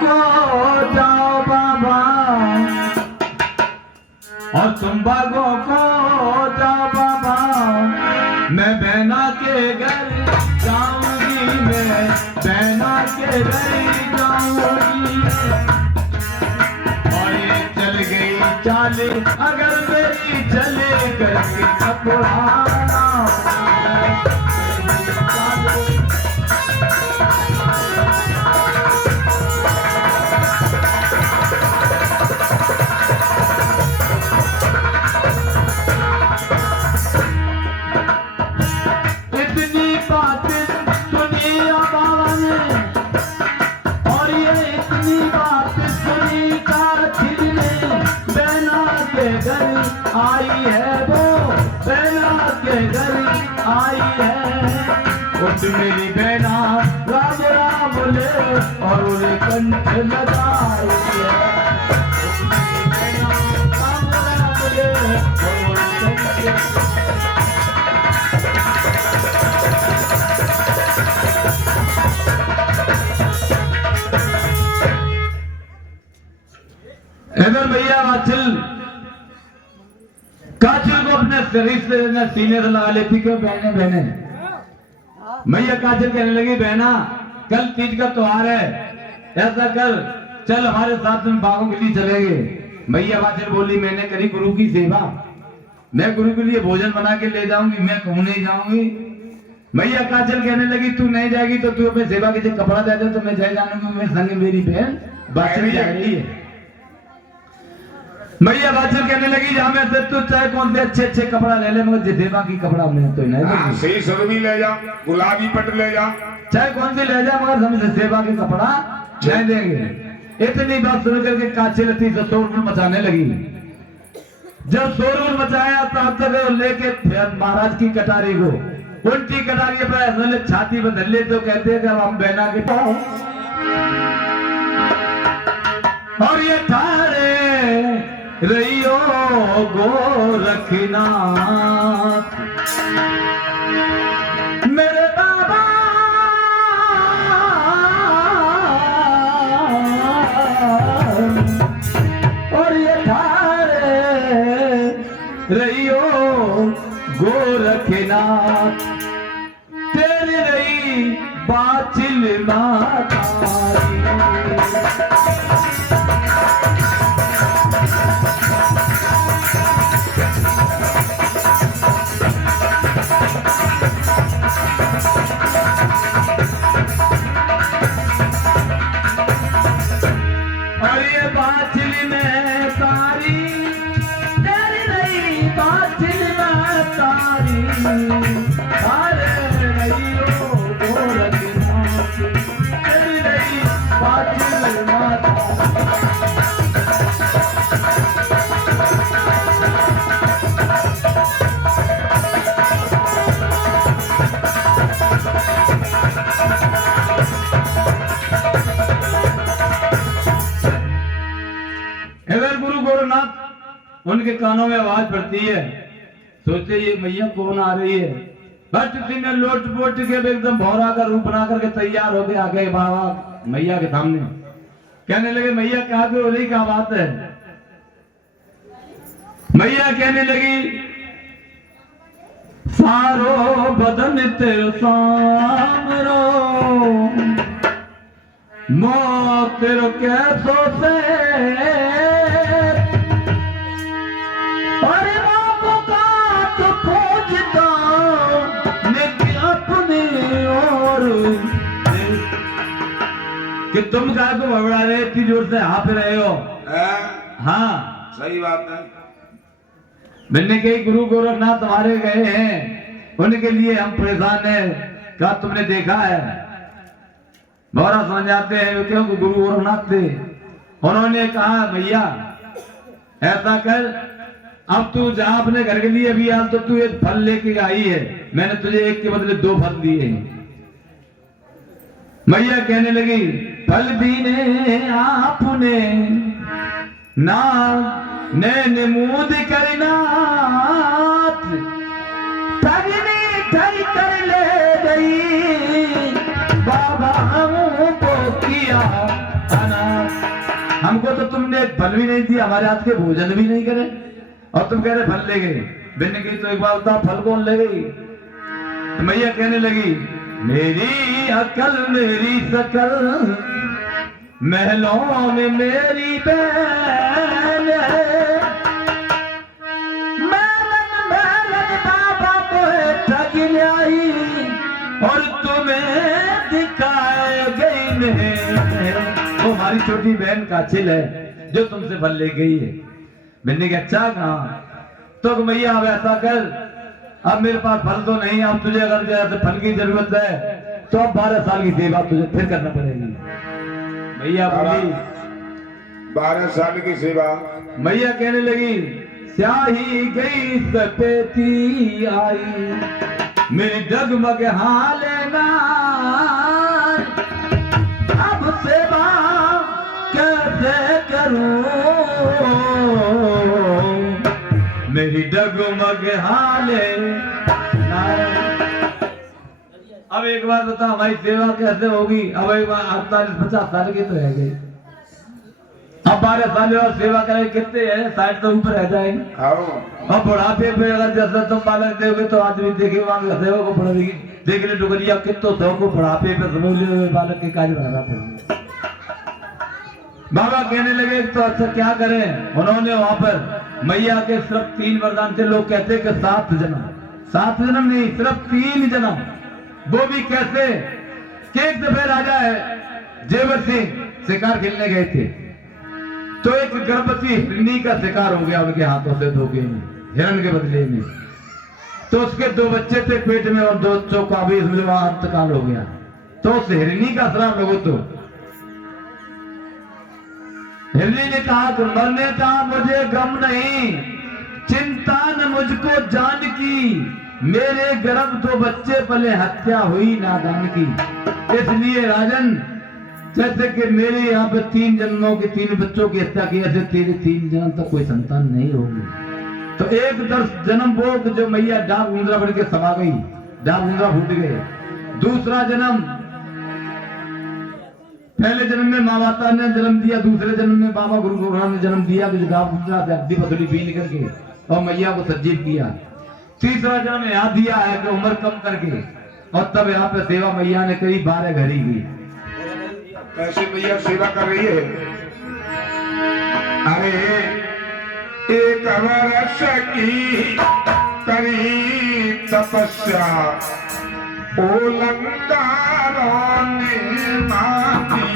को जाओ बाबा, और तुम बागों को जाओ बाबा, मैं बहना के घर जाऊंगी, मैं बहना के घर जाऊंगी। और ये चल गई चाले अगर मेरी चले करके कपड़ा, आई है वो बहना के घर आई है। उठ मेरी बहना राम राम ले और उन्हें कंठ लगाई है। राम राम ले और उन्हें इधर भैया वाचिल काजल को अपने शरीर से सीने से लगा लेती क्यों बहने बहने। मैया काजल कहने लगी बहना कल तीज का त्योहार है, ऐसा कर चल हमारे साथ में बागों के लिए चलेंगे। मैया काजल बोली मैंने करी गुरु की सेवा, मैं गुरु के लिए भोजन बना के ले जाऊंगी, मैं कहूं नहीं जाऊंगी। मैया काजल कहने लगी तू नहीं जाएगी तो तू अपने सेवा के लिए कपड़ा दे दे तो मैं जाए जानूंगी, मैं संग मेरी बहन बाचल जा रही है। मैया बाचल कहने लगी जहां में से तू चाहे कौन से अच्छे अच्छे कपड़ा ले ले मगर देवा की कपड़ा में तो नहीं सही सुरभी ले जा, गुलाबी पट ले जा, चाहे कौन सी ले जा मगर हम सेवा के कपड़ा नहीं देंगे। इतनी बात सुन करके काचिल थी तो शोरगुल मचाने लगी। जब शोरगुल मचाया तब तक लेके महाराज की कटारी को उल्टी कटारी पर छाती पर धर ले तो कहते हैं हम बहना के पाओ और ये थारे रहियो गोरखनाथ मेरे बाबा, और ये थारे रहियो गोरखनाथ तेरी रही बाचिल माता। उनके कानों में आवाज पड़ती है, सोचते ये मैया कौन आ रही है। बस किसी ने लोट पोट के एकदम भौरा का रूप बना करके तैयार हो गए आ गए बाबा मैया के सामने। कहने लगे मैया क्या हो रही क्या बात है। मैया कहने लगी सारो बदन तेरो सामरो मो तेरो कैसो से कि तुम कहा को भगड़ा रहे इतनी जोर से हाँ पे रहे हो। हाँ सही बात है। मैंने कही गुरु गोरखनाथ तुम्हारे गए हैं उनके लिए हम परेशान हैं, क्या तुमने देखा है। भौरा समझ जाते हैं क्यों गुरु गोरखनाथ थे। उन्होंने कहा भैया ऐसा कर अब तू जा अपने घर के लिए भी आज तो तू एक फल लेके आई है, मैंने तुझे एक के बदले 2 फल दिए हैं। मैया कहने लगी फल दीने आपने ना नैन मूद करना ठगनी ठग कर ले गई बाबा हमको किया अना हमको तो तुमने फल भी नहीं दिया, हमारे हाथ के भोजन भी नहीं करे, और तुम कह रहे फल ले गए। बिन की तो एक बार बताओ, फल कौन ले गई? तो मैया कहने लगी, मेरी अकल मेरी सकल महलों में मेरी बहन है, महलन बाबा तो ठग लाई और तुम्हें दिखाए गई नहीं। वो हमारी छोटी बहन काछिल है जो तुमसे फल ले गई है। मैंने कहा अच्छा कहा? तो मैया अब ऐसा कर, अब मेरे पास फल तो नहीं, अब तुझे अगर जैसे फल की जरूरत है तो अब 12 साल की सेवा तुझे फिर करना पड़ेगी। मैया बोली 12 साल की सेवा। मैया कहने लगी, स्याही गई सपेती आई, मेरी डगमग हालेना, अब सेवा कैसे करूं, मेरी डगमग हाले। अब एक बार बता, हमारी सेवा कैसे होगी? अब एक बार 48-50 साल की तो रह गई, अब 12 साल और सेवा करें कितने हैं? 60 तो ऊपर रह जाएंगे। और बुढ़ापे पे अगर जैसा तुम बालक दोगे तो आदमी देखे वहां सेवा को पढ़ेगी, देख ले डुगरिया कितो सौ को बुढ़ापे पे समझ ले बालक के कार्य बनाना पड़ेगा। बाबा कहने लगे तो अच्छा क्या करें? उन्होंने वहां पर मैया के सिर्फ 3 वरदान थे। लोग कहते कि 7 जन्म, 7 जन्म नहीं, सिर्फ 3 जन्म। वो भी कैसे कि एक दफे राजा है जेवर सिंह शिकार खेलने गए थे, तो एक गर्भवती हिरनी का शिकार हो गया उनके हाथों से, धोखे में, हिरण के बदले में। तो उसके 2 बच्चे थे पेट में और 2 बच्चों का भी इसमें अंतकाल हो गया। तो उस हिरनी का श्राप लोगों तो हिरनी ने कहा कि मरने का मुझे गम नहीं, चिंता न मुझको जान की, मेरे गर्भ 2 बच्चे पले हत्या हुई नादान की। इसलिए राजन जैसे कि मेरे यहाँ पे 3 जन्मों के 3 बच्चों की हत्या की, ऐसे तेरे 3 जन्म तक कोई संतान नहीं होगी। तो एक 10 जन्म वो जो मैया डाक मुंद्रा बन के समा गई, डाक मुंद्रा फूट गए। दूसरा जन्म, पहले जन्म में माँ माता ने जन्म दिया, दूसरे जन्म में बाबा गुरु गोरख ने जन्म दिया, डाक मुंद्रा से हड्डी पसली पीन करके और मैया को सजीव किया। तीसरा जन्म यहाँ दिया है कि उम्र कम करके, और तब यहाँ पे सेवा मैया ने करीब 12 घड़ी की। कैसे मैया सेवा कर रही है? अरे एक वर्ष की करी तपस्या, ओलंकारों ने मानी,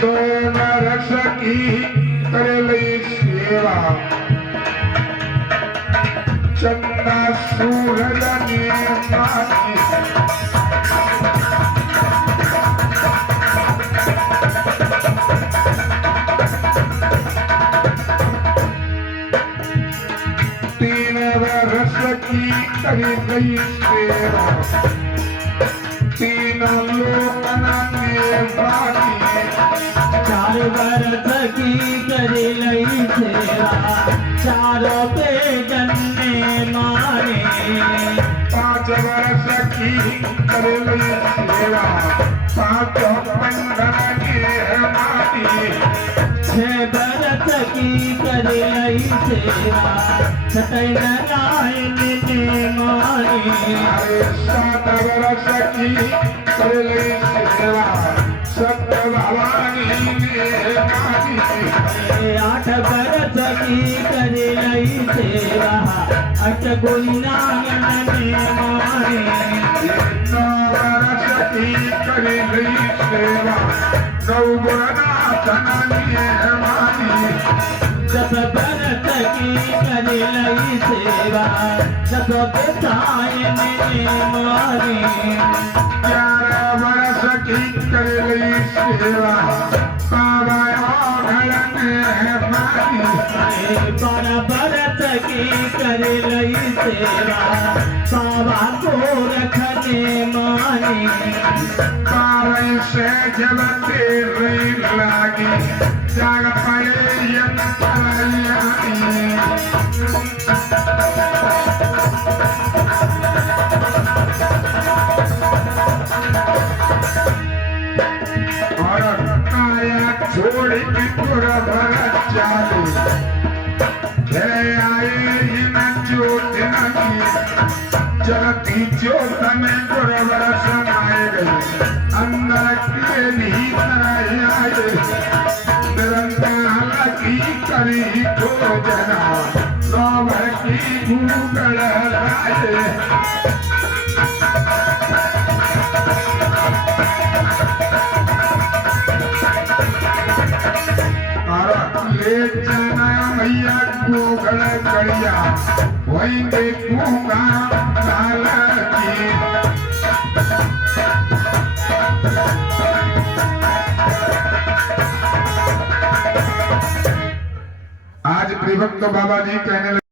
तो वर्ष की करे लई सेवा, चंदा सूरज ने मानी, 3 वर्ष की करे लई सेवा, 3 लोकना ने बाकी, 4 वर्ष की करी लई सेवा, 4 पे जन्मे मारे, 5 वर्ष की कर लई सेवा, 5 पंडन के माती, 6 वर्ष की करी लई सेवा, 7 नारायण ने मारे, 7 वर्ष की कर लई सेवा, 7 भवानी ने माती, 8 वर्ष की करी लई सेवा, 8 गुरुनानक ने मारे, 9 वर्ष की कर लई सेवा, 9 गुरुनाथन ने माती, 10 वर्ष की करी लई सेवा, 10 गोसाईं ने मारे, 11 वर्ष की कर लई सेवा, 12 ने माती, 12 वर्ष की करी लई सेवा, बाबा गोरख ने माने, 12 से जब तेरी लागी, जाग पड़े यंत्र आए न चोट नगी जगती चोट में गुरवर समाए गए अंदर के नहीं आए निरंतर की करी तो जना रावण की भूगल राजे ले जाना मैया गोगल गड़िया वही देखूंगा लाल की आज त्रिभक्त बाबा जी कहने लगे